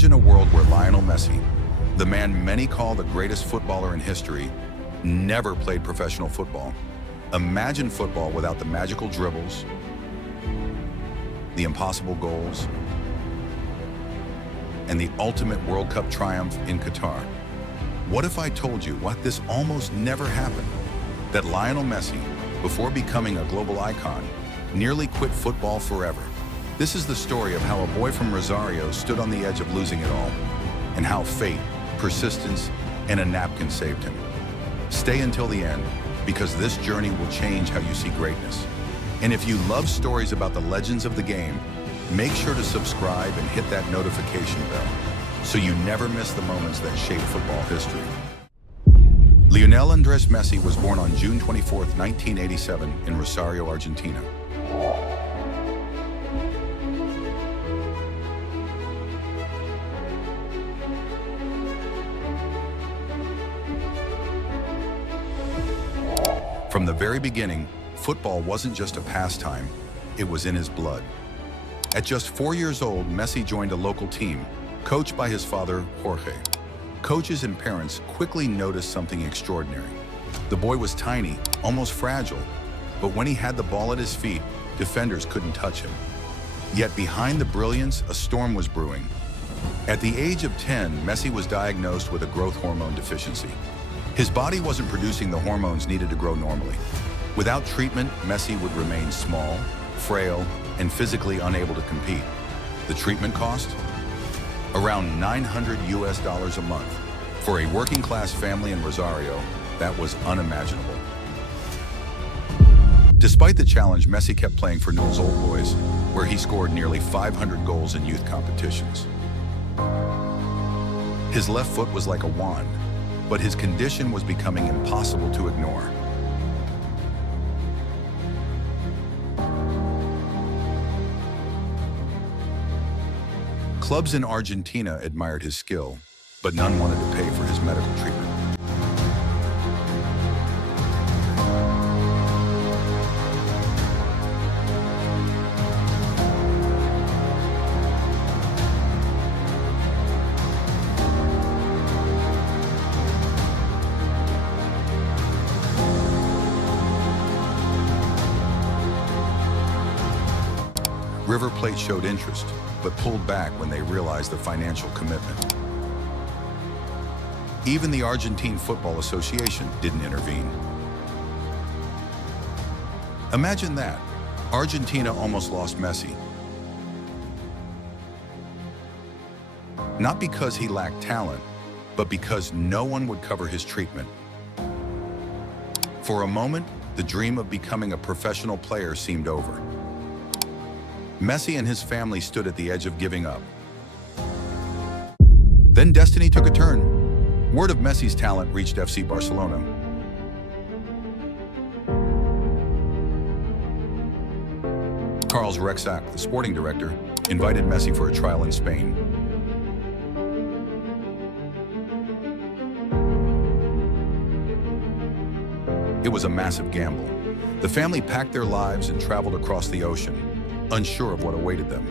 Imagine a world where Lionel Messi, the man many call the greatest footballer in history, never played professional football. Imagine football without the magical dribbles, the impossible goals, and the ultimate World Cup triumph in Qatar. What if I told you what this almost never happened? That Lionel Messi, before becoming a global icon, nearly quit football forever. This is the story of how a boy from Rosario stood on the edge of losing it all, and how fate, persistence, and a napkin saved him. Stay until the end, because this journey will change how you see greatness. And if you love stories about the legends of the game, make sure to subscribe and hit that notification bell, so you never miss the moments that shape football history. Lionel Andrés Messi was born on June 24, 1987 in Rosario, Argentina. From the very beginning, football wasn't just a pastime, it was in his blood. At just 4 years old, Messi joined a local team, coached by his father, Jorge. Coaches and parents quickly noticed something extraordinary. The boy was tiny, almost fragile, but when he had the ball at his feet, defenders couldn't touch him. Yet behind the brilliance, a storm was brewing. At the age of 10, Messi was diagnosed with a growth hormone deficiency. His body wasn't producing the hormones needed to grow normally. Without treatment, Messi would remain small, frail, and physically unable to compete. The treatment cost? Around $900 a month. For a working-class family in Rosario, that was unimaginable. Despite the challenge, Messi kept playing for Newell's Old Boys, where he scored nearly 500 goals in youth competitions. His left foot was like a wand, but his condition was becoming impossible to ignore. Clubs in Argentina admired his skill, but none wanted to pay for his medical treatment. River Plate showed interest, but pulled back when they realized the financial commitment. Even the Argentine Football Association didn't intervene. Imagine that. Argentina almost lost Messi. Not because he lacked talent, but because no one would cover his treatment. For a moment, the dream of becoming a professional player seemed over. Messi and his family stood at the edge of giving up. Then destiny took a turn. Word of Messi's talent reached FC Barcelona. Carlos Rexach, the sporting director, invited Messi for a trial in Spain. It was a massive gamble. The family packed their lives and traveled across the ocean, unsure of what awaited them.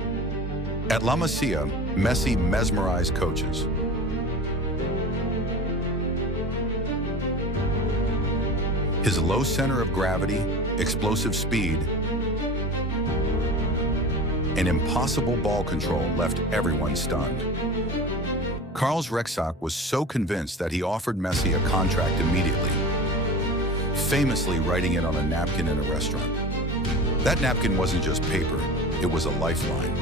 At La Masia, Messi mesmerized coaches. His low center of gravity, explosive speed, and impossible ball control left everyone stunned. Carlos Rexach was so convinced that he offered Messi a contract immediately, famously writing it on a napkin in a restaurant. That napkin wasn't just paper, it was a lifeline.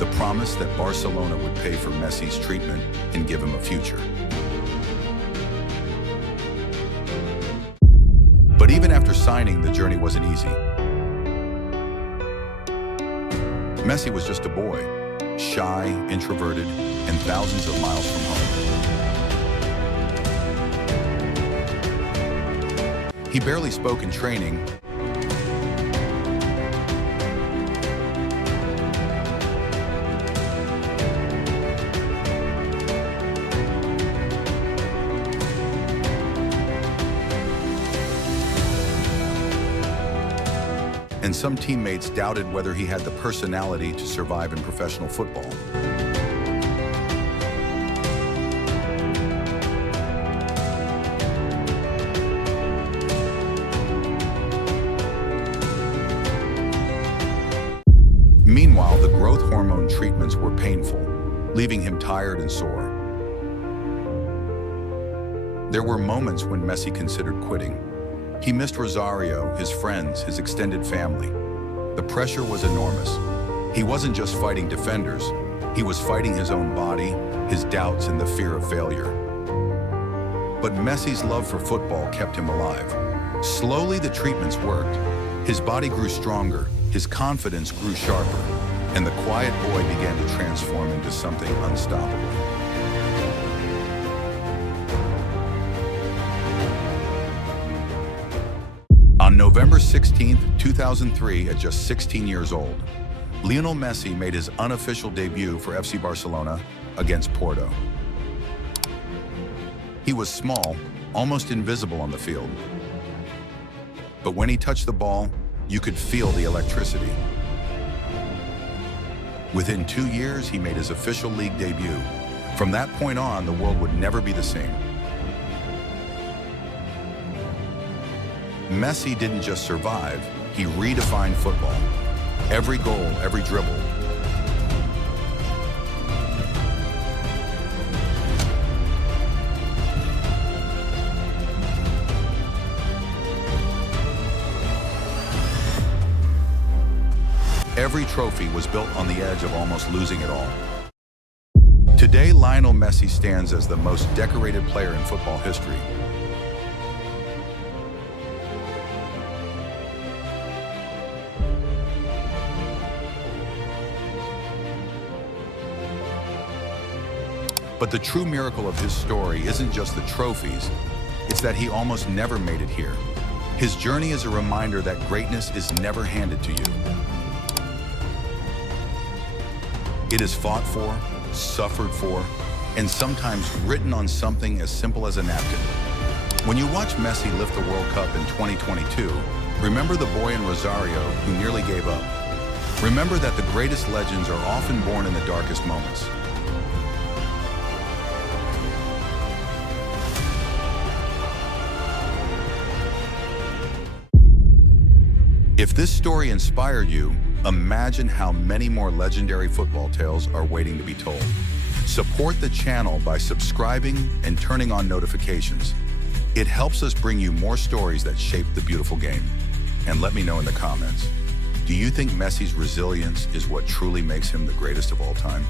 The promise that Barcelona would pay for Messi's treatment and give him a future. But even after signing, the journey wasn't easy. Messi was just a boy, shy, introverted, and thousands of miles from home. He barely spoke in training, and some teammates doubted whether he had the personality to survive in professional football. Meanwhile, the growth hormone treatments were painful, leaving him tired and sore. There were moments when Messi considered quitting. He missed Rosario, his friends, his extended family. The pressure was enormous. He wasn't just fighting defenders, he was fighting his own body, his doubts, and the fear of failure. But Messi's love for football kept him alive. Slowly, the treatments worked. His body grew stronger, his confidence grew sharper, and the quiet boy began to transform into something unstoppable. On November 16, 2003, at just 16 years old, Lionel Messi made his unofficial debut for FC Barcelona against Porto. He was small, almost invisible on the field. But when he touched the ball, you could feel the electricity. Within 2 years, he made his official league debut. From that point on, the world would never be the same. Messi didn't just survive, he redefined football. Every goal, every dribble. Every trophy was built on the edge of almost losing it all. Today, Lionel Messi stands as the most decorated player in football history. But the true miracle of his story isn't just the trophies, it's that he almost never made it here. His journey is a reminder that greatness is never handed to you. It is fought for, suffered for, and sometimes written on something as simple as a napkin. When you watch Messi lift the World Cup in 2022, remember the boy in Rosario who nearly gave up. Remember that the greatest legends are often born in the darkest moments. If this story inspired you, imagine how many more legendary football tales are waiting to be told. Support the channel by subscribing and turning on notifications. It helps us bring you more stories that shape the beautiful game. And let me know in the comments, do you think Messi's resilience is what truly makes him the greatest of all time?